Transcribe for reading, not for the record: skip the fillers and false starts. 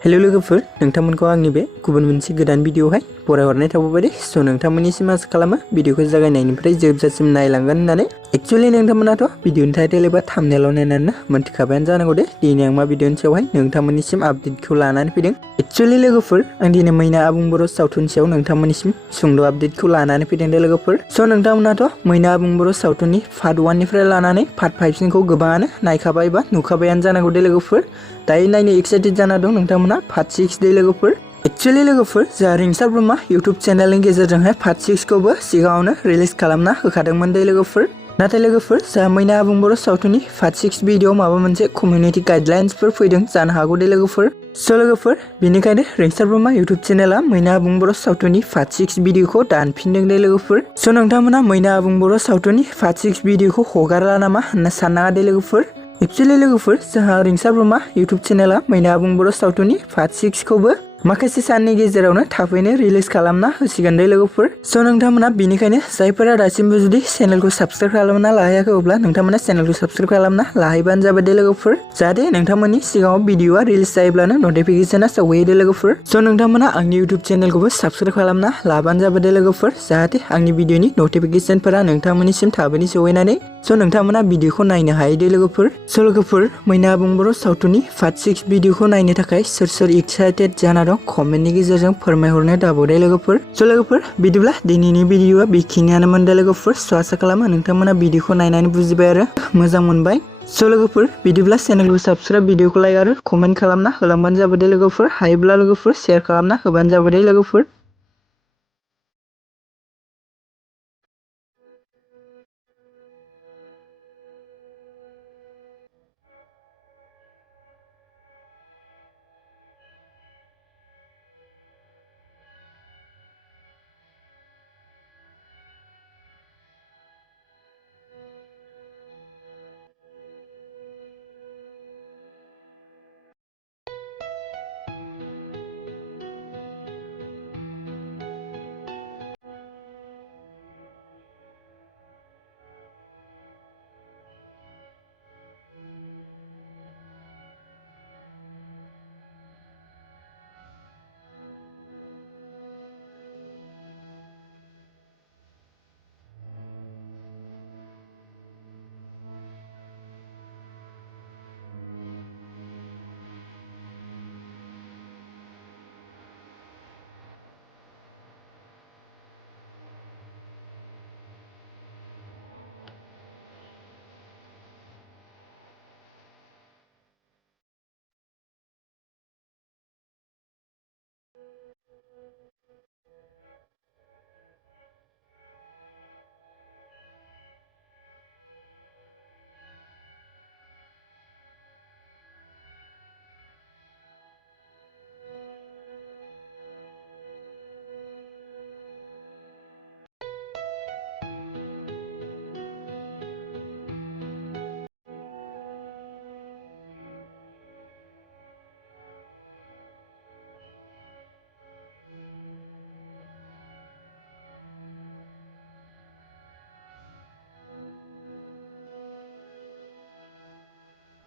Hello लोगोफोर नोंथांमोनखौ आंनि बे गुबुन मोनसे गोदान भिडिअहाय बरायहरनाय थाबाय स' नोंथांमोननिसिम आसा खालामो भिडिअखौ जागायनायनिफ्राय जोबजासिम नायलांगोन होननानै एक्चुअली नोंथांमोनाथ' भिडिअनि टाइटेल एबा थाम्बनेलाव नायनानै मोनथिखाबायानो जानांगौ दे दिनै आं मा भिडिअनि सायावहाय नोंथांमोननिसिम आपडेटखौ लानानै फैदों। एक्चुअली लोगोफोर आं दिनै मैना आबुं बर' सावथुननि सायाव नोंथांमोननिसिम सुंद' आपडेटखौ लानानै फैदों दे लोगोफोर। स' नोंथांमोनाथ' मैना आबुं बर' सावथुननि पार्ट 1 निफ्राय लानानै पार्ट 5 सिमखौ गोबाङानो नायखाबाय बा नुखाबायानो जानांगौ दे लोगोफोर। दायो नायनो एक्साइटेड जाना दं नोंथांमोना पार्ट 6 दे लोगोफोर। एक्चुअली लोगोफोर जोंहा रिंसार ब्रह्मा यूट्यूब चेनेलनि गेजेरजोंहाय पार्ट 6 खौबो सिगाङावनो रिलिज खालामना होखादोंमोन दे लोगोफोर। नाथाय लोगोफोर जोंहा मैना आबुं बर' सावथुननि पार्ट 6 भिडिअ माबा मोनसे कमिउनिटि गाइडलाइन्सफोर फैदों जानो हागौ दे लोगोफोर। स' लोगोफोर बेनिखायनो रिंसार ब्रह्मा यूट्यूब चेनेला मैना आबुं बर' सावथुननि पार्ट 6 भिडिअखौ दानफिनदों दे लोगोफोर। स' नोंथांमोना मैना आबुं बर' सावथुननि पार्ट 6 भिडिअखौ हगारला नामा होनना साननाङा दे लोगोफोर। एक्चुअली लोगोफोर जोंहा रिंसार ब्रह्मा यूट्यूब चेनेला मैना आबुं बर' सावथुननि पार्ट 6 खौबो माखासे साननि गेजेरावनो थाबैनो रिलिज खालामना होसिगोन दे लोगोफोर। स' नोंथांमोना बेनिखायनो जायफोरा दासिमबो जुदि चेनेलखौ साबस्क्राइब खालामना लाहैयाखै अब्ला नोंथांमोना चेनेलखौ साबस्क्राइब खालामना लाहैबानो जाबाय दे लोगोफोर जाहाथे नोंथांमोननि सिगाङाव भिडिअआ रिलिज जायोब्लानो नटिफिकेशना सौहैयो दे लोगोफोर। स' नोंथांमोना आंनि यूट्यूब चेनेलखौबो साबस्क्राइब खालामना लाबानो जाबाय दे लोगोफोर जाहाथे आंनि भिडिअनि नटिफिकेशनफोरा नोंथांमोननिसिम थाबैनो सौहैनानै स' नोंथांमोना भिडिअखौ नायनो हायो दे लोगोफोर। स' लोगोफोर मैना आबुं बर' सावथुननि पार्ट 6 भिडिअखौ नायनो थाखाय सोर एक्साइटेड जाना दं कमेन्टनि गेजेरजों फोरमायहरनो दाबावदे लोगोफोर। स' लोगोफोर बिदिब्ला दिनैनि भिडिअआ बेखिनियानोमोन दे लोगोफोर। स' आसा खालामो नोंथांमोना भिडिअखौ नायनानै बुजिबाय आरो मोजां मोनबाय। स' लोगोफोर बिदिब्ला चेनेलखौ साबस्क्राइब भिडिअखौ लाइक आरो कमेन्ट खालामना होलांबानो जाबाय दे लोगोफोर। हायोब्ला लोगोफोर शेयार खालामना होबानो जाबाय दे लोगोफोर।